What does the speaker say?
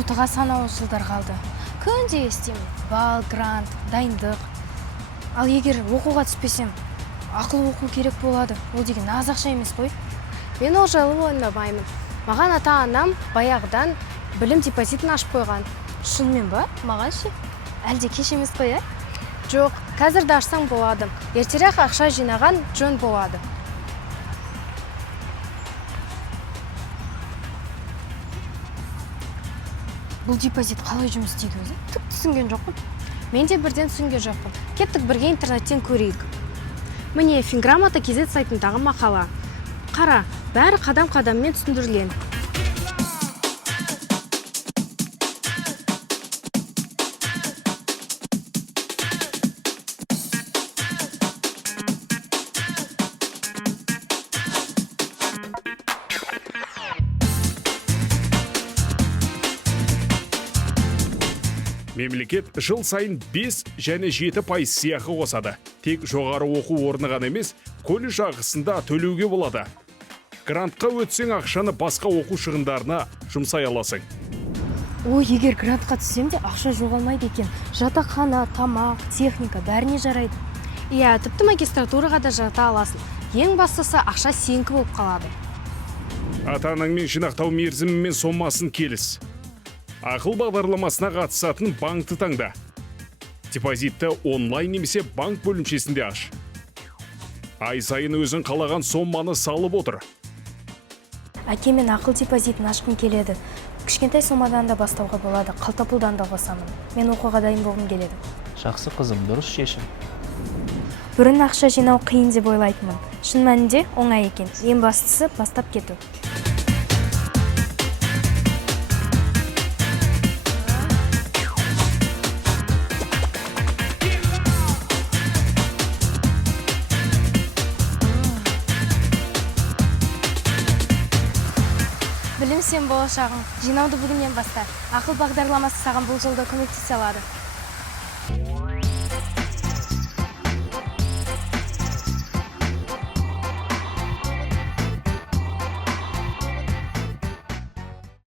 ұбт-ға санаулы жылдар қалды. Күнде естимін. Бал, грант, дайындық. Ал егер оқуға түспесем, ақылы оқу керек болады. Ол деген аз ақша емес қой. Мен ол жайлы ойламаймын. Маған ата-анам баяғыдан білім депозитін ашып қойған. Шынымен ба? Маған ше? Әлде кеш емес қой, ә? Жоқ, қазір де ашсаң болады. Ертерек ақша жинаған жөн болады. Бұл депозит қалай жұмыс істейді өзі? Түк түсінген жоқпын. Мен де бірден түсінген жоқпын. Кеттік бірге интернеттен көрейік. Міне, Финграмата KZ сайтындағы мақала. Қара, бәрі қадам-қадаммен түсіндірілген. Мемлекет жыл сайын 5 және 7% сыйақы қосады. Тек жоғары оқу орны ғана емес, колледж ақысында төлеуге болады. Грантқа өтсең ақшаны басқа оқу шығындарына жұмсай аласың. Ой, егер грантқа түссем де ақша жоғалмайды екен. Жатақхана, тамақ, техника бәріне жарайды. Иә, тіпті магистратураға да жата аласың. Ең бастысы ақша сенікі болып қалады. Ата-анаңмен жинақтау мерзімі мен сомасын келіс. Ақыл бағдарламасына қатысатын банкты таңда. Депозитті онлайн немесе банк бөлімшесінде аш. Ай сайын өзің қалаған соманы салып отыр. Әкемен ақыл депозитін ашқым келеді. Кішкентай сомадан да бастауға болады, қалтапұлдан да қосамын. Мен оқуға дайын болғым келеді. Жақсы қызым, дұрыс шешім. Бұрын ақша жинау қиын деп ойлайтынмын. Шын мәнінде оңай екен. Ең бастысы бастап кету. Білім сен болашағың. Жинауды бүгіннен баста. Ақыл бағдарламасы саған бұл жолда көмектесе алады.